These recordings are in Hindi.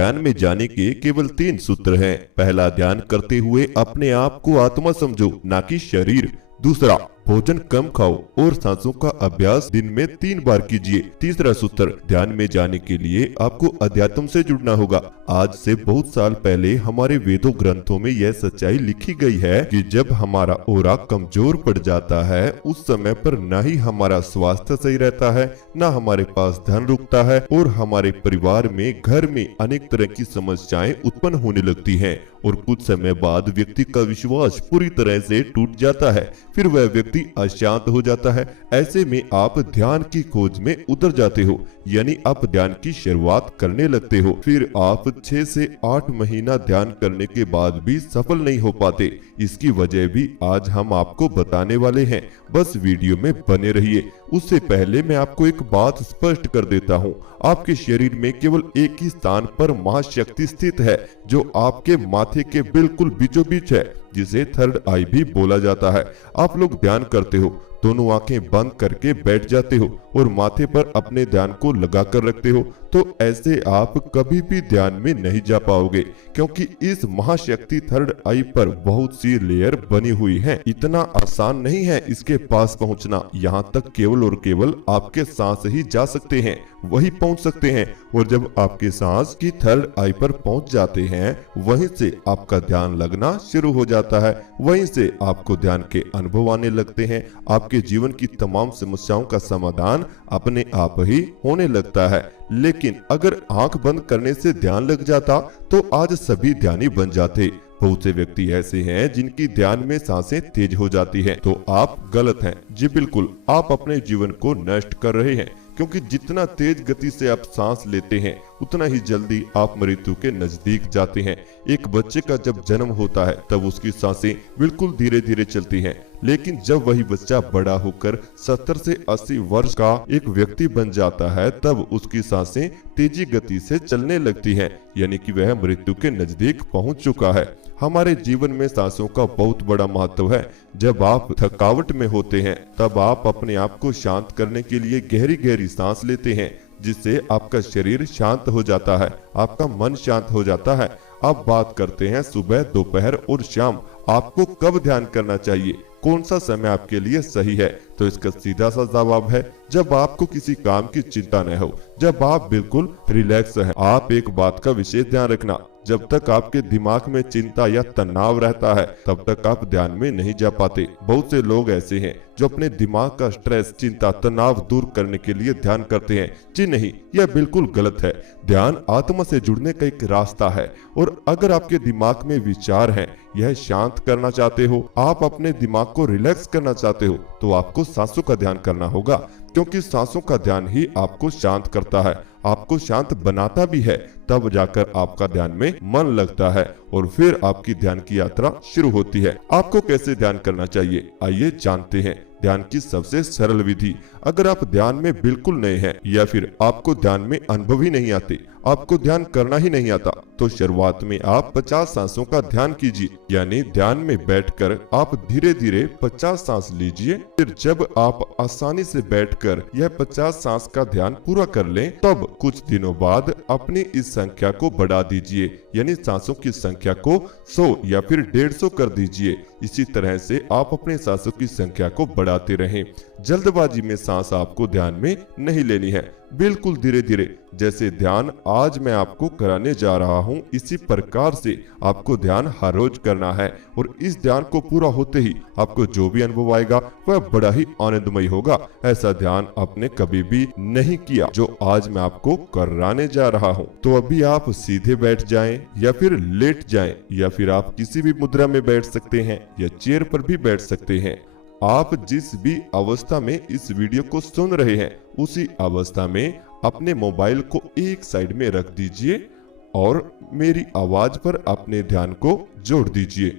ध्यान में जाने के केवल 3 सूत्र हैं। पहला, ध्यान करते हुए अपने आप को आत्मा समझो, ना कि शरीर। दूसरा, भोजन कम खाओ और सांसों का अभ्यास दिन में 3 बार कीजिए। तीसरा सूत्र, ध्यान में जाने के लिए आपको अध्यात्म से जुड़ना होगा। आज से बहुत साल पहले हमारे वेदों ग्रंथों में यह सच्चाई लिखी गई है कि जब हमारा ओरा कमजोर पड़ जाता है, उस समय पर न ही हमारा स्वास्थ्य सही रहता है, न हमारे पास धन रुकता है और हमारे परिवार में, घर में अनेक तरह की समस्याएं उत्पन्न होने लगती हैं। और कुछ समय बाद व्यक्ति का विश्वास पूरी तरह से टूट जाता है, फिर वह व्यक्ति अशांत हो जाता है। ऐसे में आप ध्यान की खोज में उतर जाते हो, यानी आप ध्यान की शुरुआत करने लगते हो। फिर आप 6 से 8 महीना ध्यान करने के बाद भी सफल नहीं हो पाते। इसकी वजह भी आज हम आपको बताने वाले हैं, बस वीडियो में बने रहिए। उससे पहले मैं आपको एक बात स्पष्ट कर देता हूँ, आपके शरीर में केवल एक ही स्थान पर महाशक्ति स्थित है, जो आपके माथे के बिल्कुल बीचों बीच है, जिसे थर्ड आई भी बोला जाता है। आप लोग ध्यान करते हो, दोनों आंखें बंद करके बैठ जाते हो और माथे पर अपने ध्यान को लगा कर रखते हो, तो ऐसे आप कभी भी ध्यान में नहीं जा पाओगे, क्योंकि इस महाशक्ति थर्ड आई पर बहुत सी लेयर बनी हुई हैं। इतना आसान नहीं है इसके पास पहुंचना। यहाँ तक केवल और केवल आपके सांस ही जा सकते हैं, वही पहुंच सकते हैं। और जब आपके सांस की थर्ड आई पर पहुंच जाते हैं, वहीं से आपका ध्यान लगना शुरू हो जाता है। वहीं से आपको ध्यान के अनुभव आने लगते हैं। आपके जीवन की तमाम समस्याओं का समाधान अपने आप ही होने लगता है। लेकिन अगर आंख बंद करने से ध्यान लग जाता तो आज सभी ध्यानी बन जाते। बहुत से व्यक्ति ऐसे हैं जिनकी ध्यान में सांसें तेज हो जाती हैं, तो आप गलत हैं। जी बिल्कुल, आप अपने जीवन को नष्ट कर रहे हैं, क्योंकि जितना तेज गति से आप सांस लेते हैं, उतना ही जल्दी आप मृत्यु के नजदीक जाते हैं। एक बच्चे का जब जन्म होता है, तब उसकी सांसें बिल्कुल धीरे धीरे चलती हैं, लेकिन जब वही बच्चा बड़ा होकर 70 से 80 वर्ष का एक व्यक्ति बन जाता है, तब उसकी सांसें तेजी गति से चलने लगती हैं, यानी कि वह मृत्यु के नजदीक पहुंच चुका है। हमारे जीवन में सांसों का बहुत बड़ा महत्व है। जब आप थकावट में होते हैं, तब आप अपने आप को शांत करने के लिए गहरी गहरी सांस लेते हैं, जिससे आपका शरीर शांत हो जाता है, आपका मन शांत हो जाता है। अब बात करते हैं सुबह, दोपहर और शाम आपको कब ध्यान करना चाहिए, कौन सा समय आपके लिए सही है। तो इसका सीधा सा जवाब है, जब आपको किसी काम की चिंता न हो, जब आप बिल्कुल रिलैक्स हैं। आप एक बात का विशेष ध्यान रखना, जब तक आपके दिमाग में चिंता या तनाव रहता है, तब तक आप ध्यान में नहीं जा पाते। बहुत से लोग ऐसे हैं जो अपने दिमाग का स्ट्रेस, चिंता, तनाव दूर करने के लिए ध्यान करते हैं। जी नहीं, यह बिल्कुल गलत है। ध्यान आत्मा से जुड़ने का एक रास्ता है, और अगर आपके दिमाग में विचार हैं, यह शांत करना चाहते हो, आप अपने दिमाग को रिलैक्स करना चाहते हो, तो आपको सांसों का ध्यान करना होगा, क्योंकि सांसों का ध्यान ही आपको शांत करता है, आपको शांत बनाता भी है। तब जाकर आपका ध्यान में मन लगता है और फिर आपकी ध्यान की यात्रा शुरू होती है। आपको कैसे ध्यान करना चाहिए, आइए जानते हैं। ध्यान की सबसे सरल विधि। अगर आप ध्यान में बिल्कुल नए हैं या फिर आपको ध्यान में अनुभव ही नहीं आते, आपको ध्यान करना ही नहीं आता, तो शुरुआत में आप 50 सांसों का ध्यान कीजिए। यानी ध्यान में बैठकर आप धीरे धीरे 50 सांस लीजिए। फिर जब आप आसानी से बैठकर यह 50 सांस का ध्यान पूरा कर लें, तब कुछ दिनों बाद अपनी इस संख्या को बढ़ा दीजिए, यानी सांसों की संख्या को 100 या फिर 150 कर दीजिए। इसी तरह से आप अपने सांसों की संख्या को बढ़ाते रहें। जल्दबाजी में सांस आपको ध्यान में नहीं लेनी है, बिल्कुल धीरे धीरे। जैसे ध्यान आज मैं आपको कराने जा रहा हूँ, इसी प्रकार से आपको ध्यान हर रोज करना है, और इस ध्यान को पूरा होते ही आपको जो भी अनुभव आएगा वह बड़ा ही आनंदमय होगा। ऐसा ध्यान आपने कभी भी नहीं किया जो आज मैं आपको कराने जा रहा हूँ। तो अभी आप सीधे बैठ जाएं या फिर लेट जाएं, या फिर आप किसी भी मुद्रा में बैठ सकते हैं या चेयर पर भी बैठ सकते हैं। आप जिस भी अवस्था में इस वीडियो को सुन रहे हैं, उसी अवस्था में अपने मोबाइल को एक साइड में रख दीजिए और मेरी आवाज पर अपने ध्यान को जोड़ दीजिए।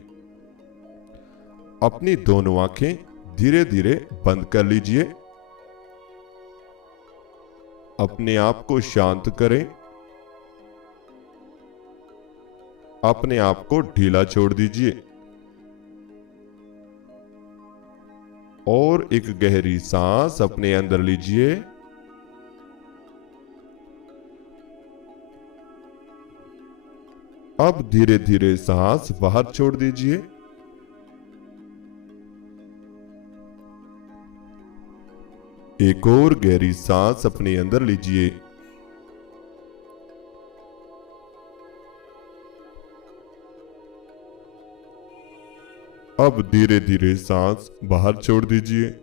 अपनी दोनों आंखें धीरे धीरे बंद कर लीजिए। अपने आप को शांत करें। अपने आप को ढीला छोड़ दीजिए और एक गहरी सांस अपने अंदर लीजिए अब धीरे धीरे सांस बाहर छोड़ दीजिए। एक और गहरी सांस अपने अंदर लीजिए। अब धीरे धीरे सांस बाहर छोड़ दीजिए।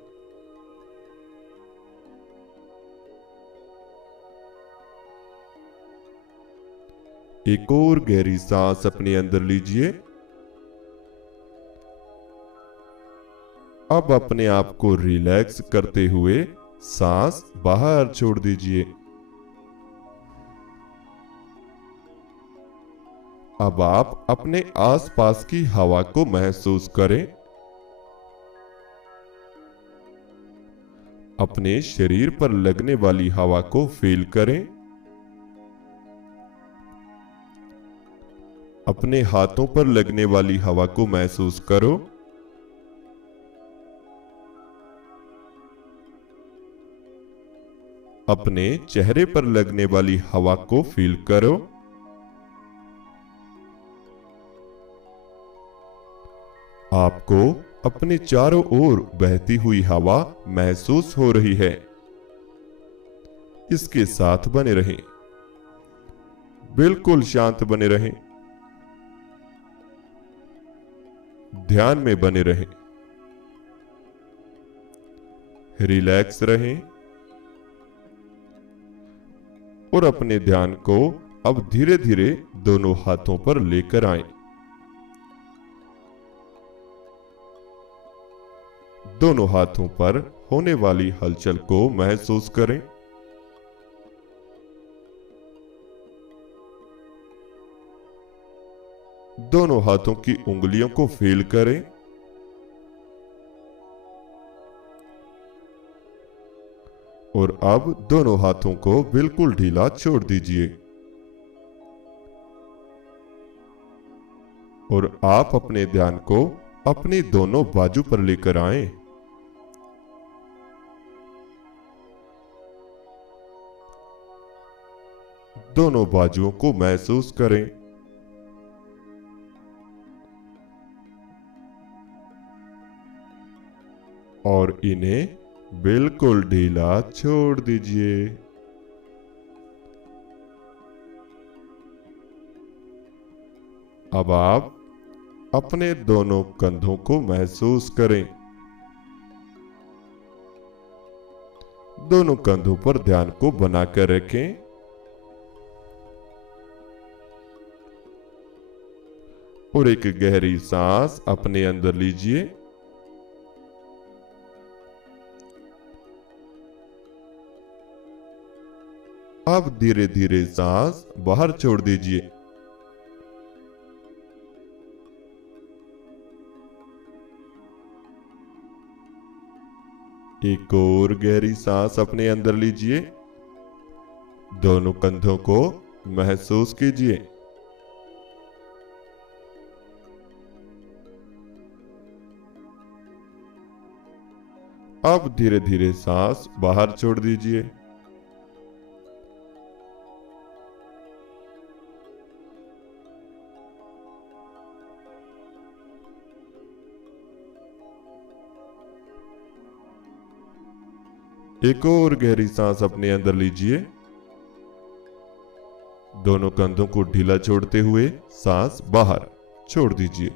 एक और गहरी सांस अपने अंदर लीजिए। अब अपने आप को रिलैक्स करते हुए सांस बाहर छोड़ दीजिए। अब आप अपने आसपास की हवा को महसूस करें। अपने शरीर पर लगने वाली हवा को फील करें। अपने हाथों पर लगने वाली हवा को महसूस करो। अपने चेहरे पर लगने वाली हवा को फील करो। आपको अपने चारों ओर बहती हुई हवा महसूस हो रही है। इसके साथ बने रहें। बिल्कुल शांत बने रहें। ध्यान में बने रहें। रिलैक्स रहें और अपने ध्यान को अब धीरे धीरे दोनों हाथों पर लेकर आएं। दोनों हाथों पर होने वाली हलचल को महसूस करें। दोनों हाथों की उंगलियों को फील करें। और अब दोनों हाथों को बिल्कुल ढीला छोड़ दीजिए। और आप अपने ध्यान को अपनी दोनों बाजू पर लेकर आएं। दोनों बाजुओं को महसूस करें। और इन्हें बिल्कुल ढीला छोड़ दीजिए। अब आप अपने दोनों कंधों को महसूस करें। दोनों कंधों पर ध्यान को बनाकर रखें। और एक गहरी सांस अपने अंदर लीजिए। अब धीरे धीरे सांस बाहर छोड़ दीजिए। एक और गहरी सांस अपने अंदर लीजिए। दोनों कंधों को महसूस कीजिए। अब धीरे धीरे सांस बाहर छोड़ दीजिए। एक और गहरी सांस अपने अंदर लीजिए। दोनों कंधों को ढीला छोड़ते हुए सांस बाहर छोड़ दीजिए।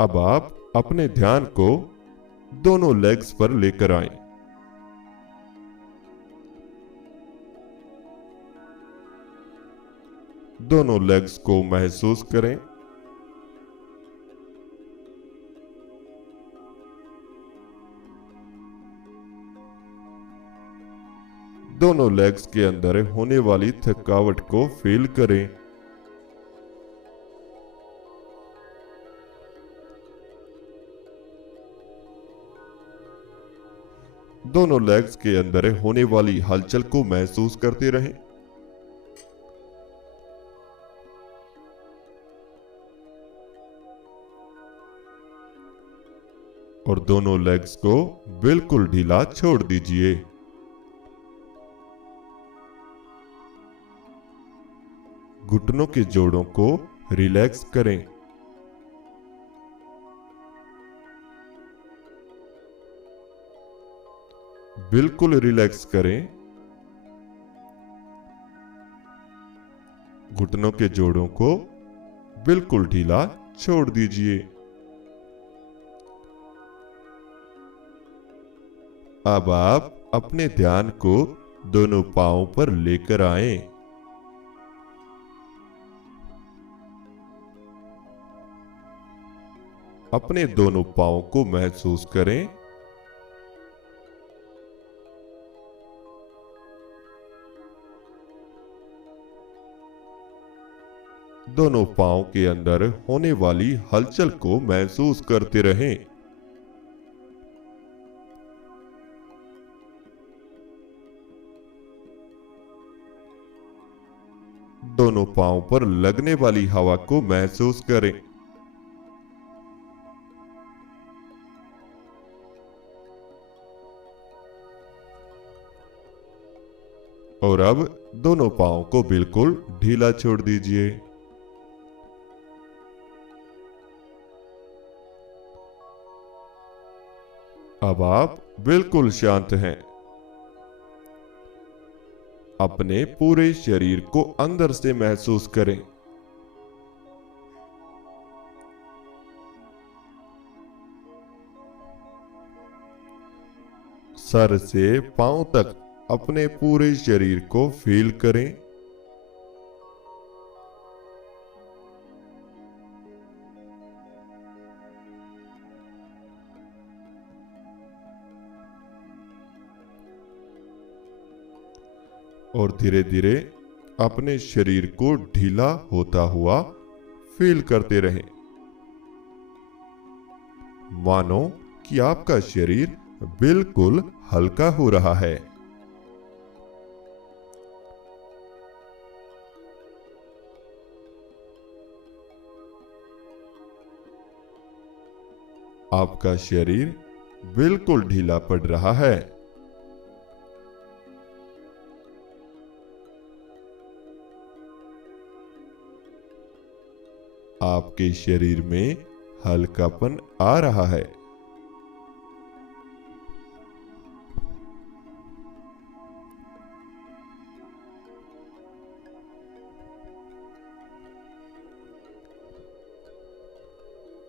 अब आप अपने ध्यान को दोनों लेग्स पर लेकर आएं। दोनों लेग्स को महसूस करें। दोनों लेग्स के अंदर होने वाली थकावट को फील करें। दोनों लेग्स के अंदर होने वाली हलचल को महसूस करते रहें। और दोनों लेग्स को बिल्कुल ढीला छोड़ दीजिए। घुटनों के जोड़ों को रिलैक्स करें। बिल्कुल रिलैक्स करें। घुटनों के जोड़ों को बिल्कुल ढीला छोड़ दीजिए। अब आप अपने ध्यान को दोनों पांवों पर लेकर आएं। अपने दोनों पांवों को महसूस करें। दोनों पांव के अंदर होने वाली हलचल को महसूस करते रहें। दोनों पांव पर लगने वाली हवा को महसूस करें। और अब दोनों पांव को बिल्कुल ढीला छोड़ दीजिए। अब आप बिल्कुल शांत हैं। अपने पूरे शरीर को अंदर से महसूस करें। सर से पांव तक अपने पूरे शरीर को फील करें। और धीरे धीरे अपने शरीर को ढीला होता हुआ फील करते रहें। मानो कि आपका शरीर बिल्कुल हल्का हो रहा है। आपका शरीर बिल्कुल ढीला पड़ रहा है। आपके शरीर में हल्कापन आ रहा है।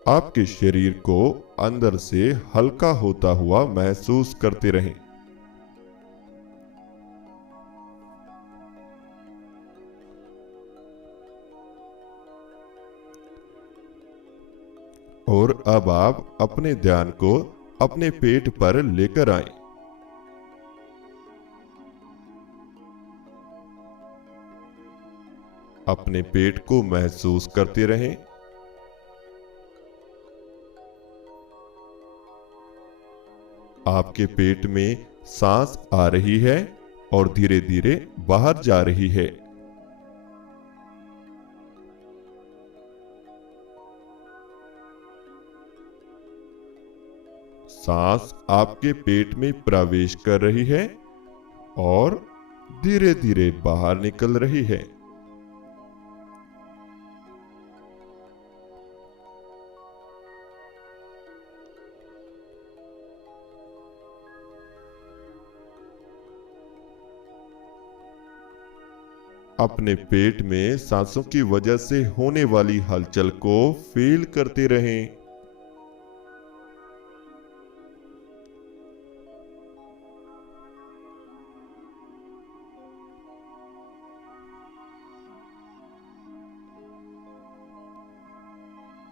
आपके शरीर को अंदर से हल्का होता हुआ महसूस करते रहें। और अब आप अपने ध्यान को अपने पेट पर लेकर आएं। अपने पेट को महसूस करते रहें। आपके पेट में सांस आ रही है और धीरे धीरे बाहर जा रही है। सांस आपके पेट में प्रवेश कर रही है और धीरे धीरे बाहर निकल रही है। अपने पेट में सांसों की वजह से होने वाली हलचल को फील करते रहें।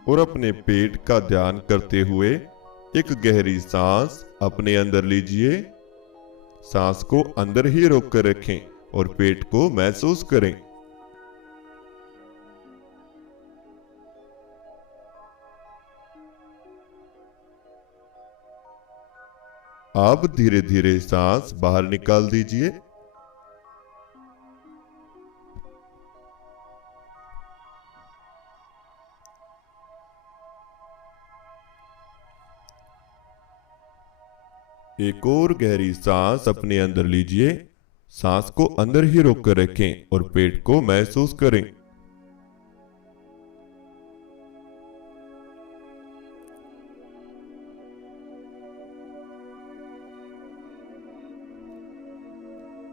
और अपने पेट का ध्यान करते हुए एक गहरी सांस अपने अंदर लीजिए। सांस को अंदर ही रोक कर रखें और पेट को महसूस करें। अब धीरे धीरे सांस बाहर निकाल दीजिए। एक और गहरी सांस अपने अंदर लीजिए। सांस को अंदर ही रोक कर रखें और पेट को महसूस करें।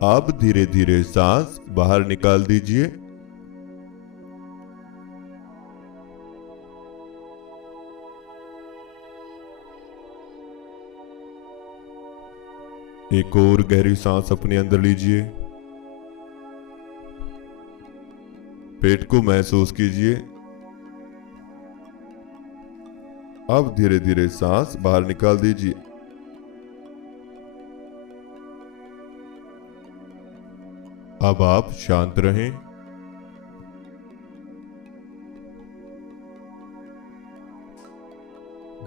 आप धीरे धीरे सांस बाहर निकाल दीजिए। एक और गहरी सांस अपने अंदर लीजिए। पेट को महसूस कीजिए। अब धीरे धीरे सांस बाहर निकाल दीजिए। अब आप शांत रहें।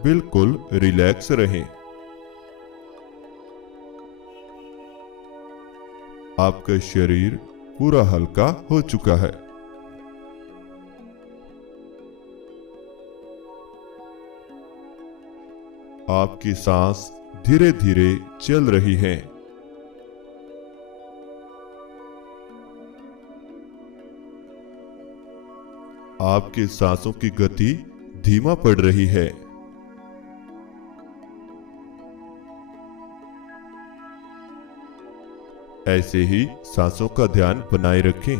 बिल्कुल रिलैक्स रहें। आपका शरीर पूरा हल्का हो चुका है। आपकी सांस धीरे धीरे चल रही है। आपकी सांसों की गति धीमा पड़ रही है। ऐसे ही सांसों का ध्यान बनाए रखें।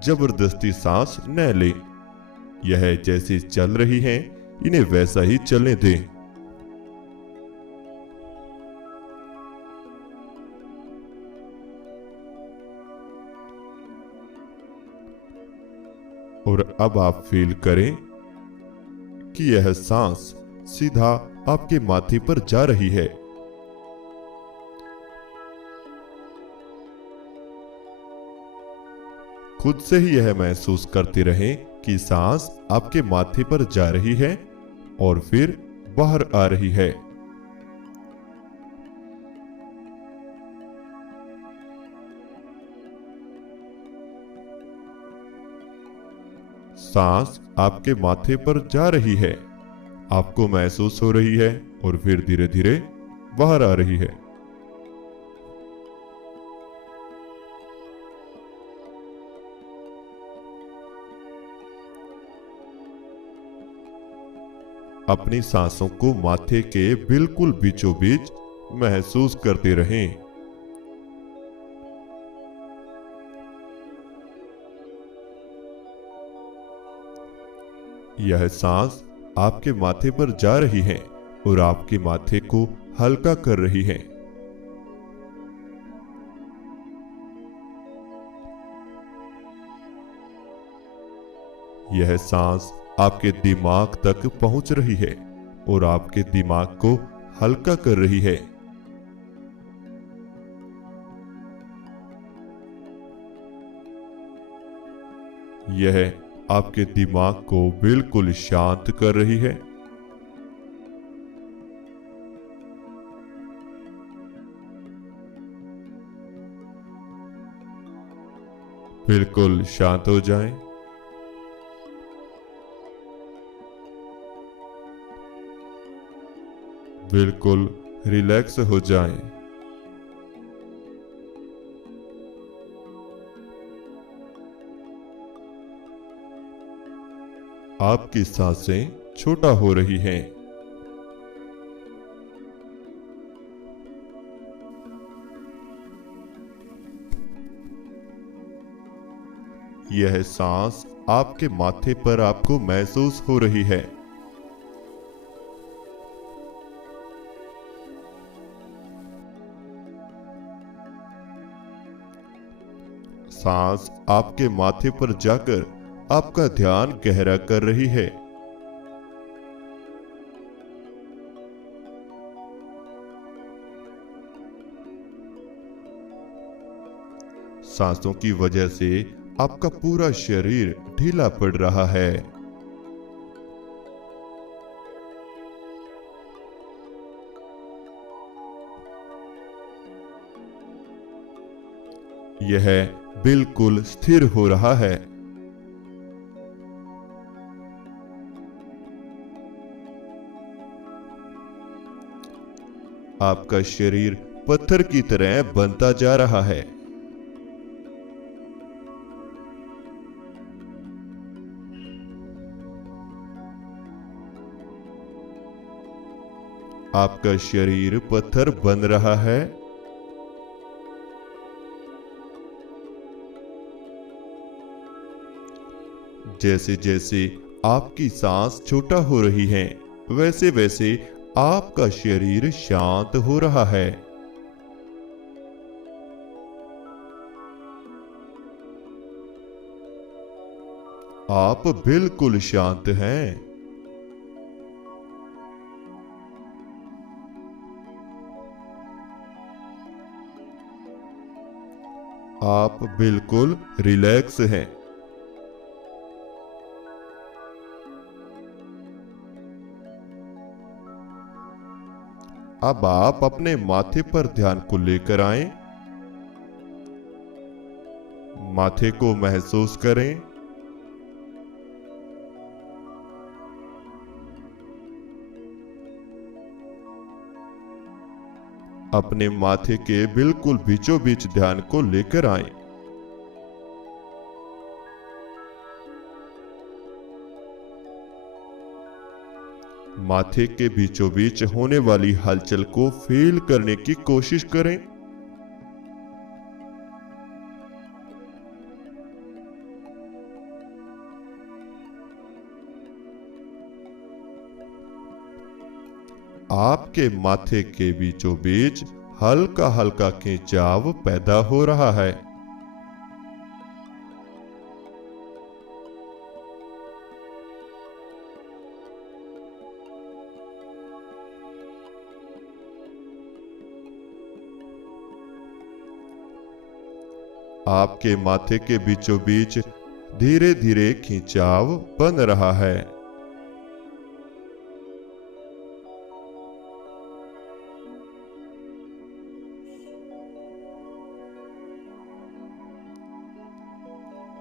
जबरदस्ती सांस न लें। यह जैसे चल रही हैं, इन्हें वैसा ही चलने दें। और अब आप फील करें कि यह सांस सीधा आपके माथे पर जा रही है। खुद से ही यह महसूस करते रहें कि सांस आपके माथे पर जा रही है और फिर बाहर आ रही है। सांस आपके माथे पर जा रही है, आपको महसूस हो रही है और फिर धीरे धीरे बाहर आ रही है। अपनी सांसों को माथे के बिल्कुल बीचों बीच महसूस करते रहें। यह सांस आपके माथे पर जा रही है और आपके माथे को हल्का कर रही है। यह सांस आपके दिमाग तक पहुंच रही है और आपके दिमाग को हल्का कर रही है। यह आपके दिमाग को बिल्कुल शांत कर रही है। बिल्कुल शांत हो जाएं। बिल्कुल रिलैक्स हो जाएं। आपकी सांसें छोटा हो रही हैं। यह सांस आपके माथे पर आपको महसूस हो रही है। सांस आपके माथे पर जाकर आपका ध्यान गहरा कर रही है। सांसों की वजह से आपका पूरा शरीर ढीला पड़ रहा है। यह बिल्कुल स्थिर हो रहा है। आपका शरीर पत्थर की तरह बनता जा रहा है। आपका शरीर पत्थर बन रहा है जैसे जैसे आपकी सांस छोटा हो रही है, वैसे वैसे आपका शरीर शांत हो रहा है। आप बिल्कुल शांत हैं। आप बिल्कुल रिलैक्स हैं। अब आप अपने माथे पर ध्यान को लेकर आएं। माथे को महसूस करें। अपने माथे के बिल्कुल बीचों बीच ध्यान को लेकर आएं। माथे के बीचों बीच होने वाली हलचल को फील करने की कोशिश करें। आपके माथे के बीचों बीच हल्का हल्का खिंचाव पैदा हो रहा है। आपके माथे के बीचों बीच धीरे धीरे खिंचाव बन रहा है।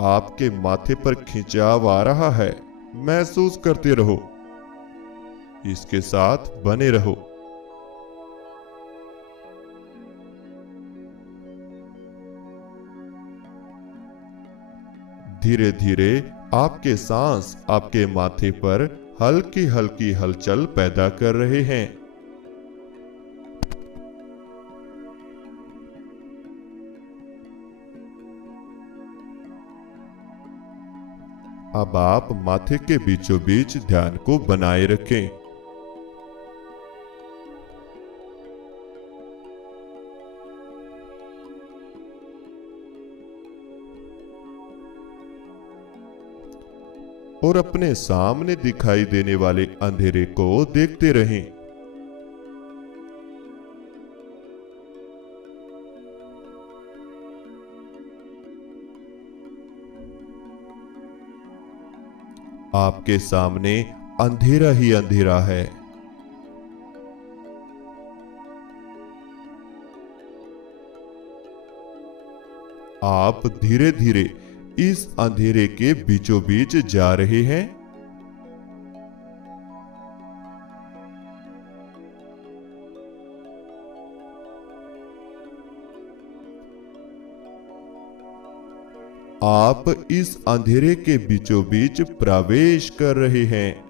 आपके माथे पर खिंचाव आ रहा है, महसूस करते रहो। इसके साथ बने रहो। धीरे धीरे आपके सांस आपके माथे पर हल्की हल्की हलचल पैदा कर रहे हैं। अब आप माथे के बीचों बीच ध्यान को बनाए रखें। और अपने सामने दिखाई देने वाले अंधेरे को देखते रहें। आपके सामने अंधेरा ही अंधेरा है। आप धीरे धीरे इस अंधेरे के बीचों बीच जा रहे हैं। आप इस अंधेरे के बीचों बीच प्रवेश कर रहे हैं।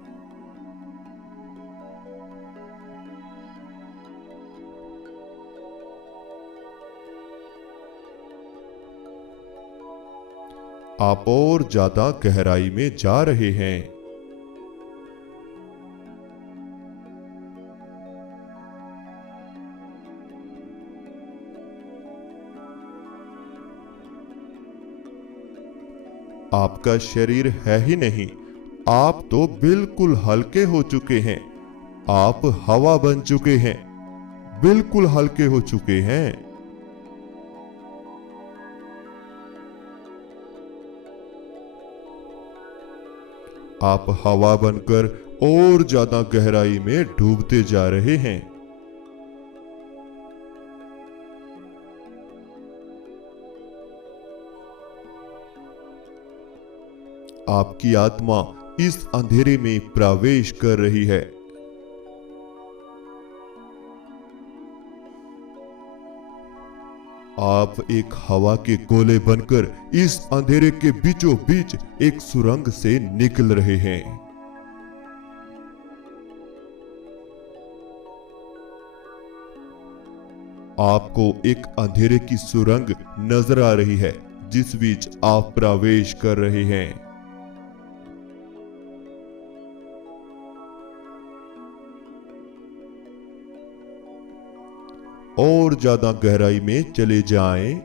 आप और ज्यादा गहराई में जा रहे हैं। आपका शरीर है ही नहीं, आप तो बिल्कुल हल्के हो चुके हैं। आप हवा बन चुके हैं, बिल्कुल हल्के हो चुके हैं। आप हवा बनकर और ज्यादा गहराई में डूबते जा रहे हैं। आपकी आत्मा इस अंधेरे में प्रवेश कर रही है। आप एक हवा के गोले बनकर इस अंधेरे के बीचों बीच एक सुरंग से निकल रहे हैं। आपको एक अंधेरे की सुरंग नजर आ रही है जिस बीच आप प्रवेश कर रहे हैं। और ज्यादा गहराई में चले जाएं।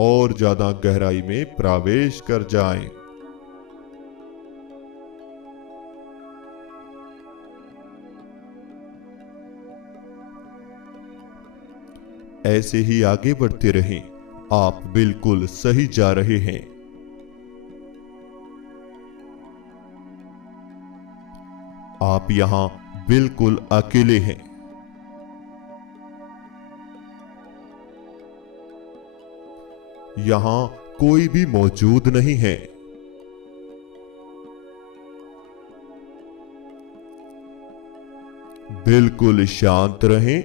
और ज्यादा गहराई में प्रवेश कर जाएं। ऐसे ही आगे बढ़ते रहें, आप बिल्कुल सही जा रहे हैं। आप यहां बिल्कुल अकेले हैं। यहां कोई भी मौजूद नहीं है। बिल्कुल शांत रहें।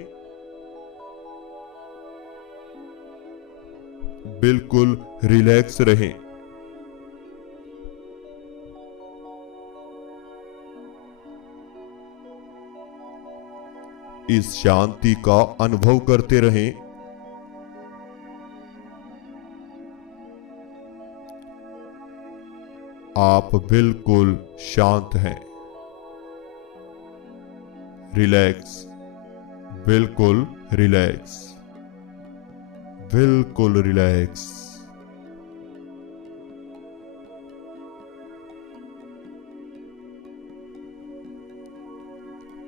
बिल्कुल रिलैक्स रहें। इस शांति का अनुभव करते रहें। आप बिल्कुल शांत हैं। रिलैक्स, बिल्कुल रिलैक्स, बिल्कुल रिलैक्स।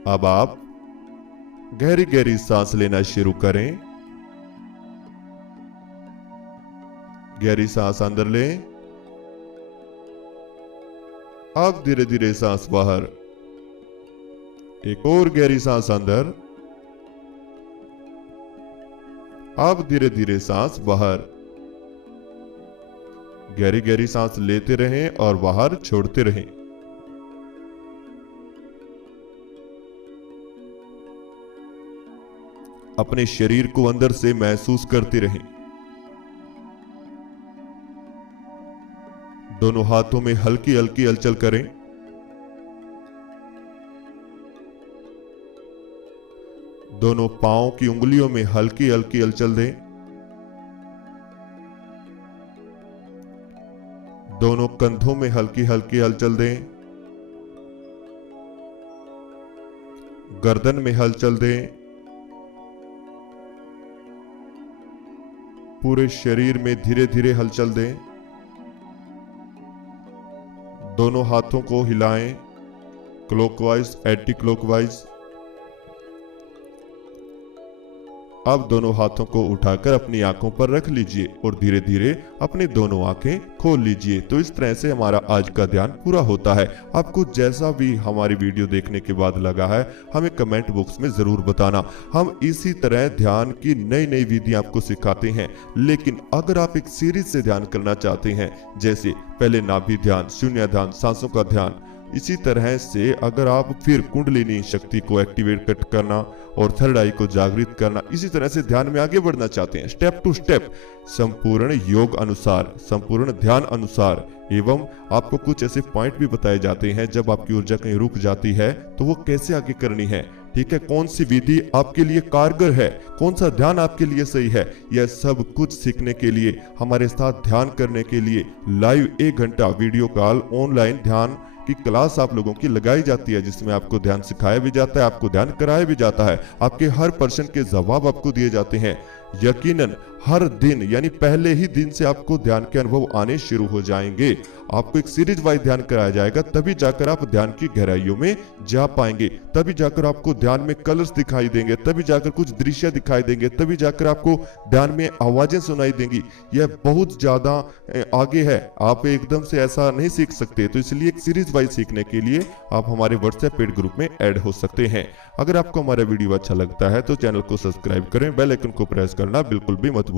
अब आप गहरी गहरी सांस लेना शुरू करें। गहरी सांस अंदर लें। अब धीरे धीरे सांस बाहर। एक और गहरी सांस अंदर। अब धीरे धीरे सांस बाहर। गहरी गहरी सांस लेते रहें और बाहर छोड़ते रहें। अपने शरीर को अंदर से महसूस करते रहें। दोनों हाथों में हल्की हल्की हलचल करें। दोनों पांवों की उंगलियों में हल्की हल्की हलचल दें। दोनों कंधों में हल्की हल्की हलचल दें। गर्दन में हलचल दें। पूरे शरीर में धीरे धीरे हलचल दें। दोनों हाथों को हिलाएं, क्लॉकवाइज एंटी क्लॉकवाइज। अब दोनों हाथों को उठाकर अपनी आंखों पर रख लीजिए और धीरे धीरे अपनी दोनों आंखें खोल लीजिए। तो इस तरह से हमारा आज का ध्यान पूरा होता है। आपको जैसा भी हमारी वीडियो देखने के बाद लगा है, हमें कमेंट बॉक्स में जरूर बताना। हम इसी तरह ध्यान की नई नई विधि आपको सिखाते हैं। लेकिन अगर आप एक सीरीज से ध्यान करना चाहते हैं, जैसे पहले नाभि ध्यान, शून्य ध्यान, सांसों का ध्यान, इसी तरह से अगर आप फिर कुंडलिनी शक्ति को एक्टिवेट करना और थर्ड आई को जागृत करना, इसी तरह से ध्यान में आगे बढ़ना चाहते हैं, स्टेप टू स्टेप, संपूर्ण योग अनुसार, संपूर्ण ध्यान अनुसार, एवं आपको कुछ ऐसे पॉइंट भी बताए जाते हैं जब आपकी ऊर्जा कहीं रुक जाती है तो वो कैसे आगे करनी है। ठीक है, कौन सी विधि आपके लिए कारगर है, कौन सा ध्यान आपके लिए सही है, यह सब कुछ सीखने के लिए, हमारे साथ ध्यान करने के लिए लाइव 1 घंटा वीडियो कॉल ऑनलाइन ध्यान की क्लास आप लोगों की लगाई जाती है, जिसमें आपको ध्यान सिखाया भी जाता है, आपको ध्यान कराया भी जाता है, आपके हर प्रश्न के जवाब आपको दिए जाते हैं। यकीनन हर दिन यानी पहले ही दिन से आपको ध्यान के अनुभव आने शुरू हो जाएंगे। आपको एक सीरीज वाइज ध्यान कराया जाएगा, तभी जाकर आप ध्यान की गहराइयों में जा पाएंगे, तभी जाकर आपको ध्यान में कलर्स दिखाई देंगे, तभी जाकर कुछ दृश्य दिखाई देंगे, तभी जाकर आपको ध्यान में आवाजें सुनाई देंगी। यह बहुत ज्यादा आगे है, आप एकदम से ऐसा नहीं सीख सकते। तो इसलिए एक सीरीज वाइज सीखने के लिए आप हमारे व्हाट्सएप पेड ग्रुप में ऐड हो सकते हैं। अगर आपको हमारा वीडियो अच्छा लगता है तो चैनल को सब्सक्राइब करें, बेल आइकन को प्रेस करना बिल्कुल भी मत भूलें।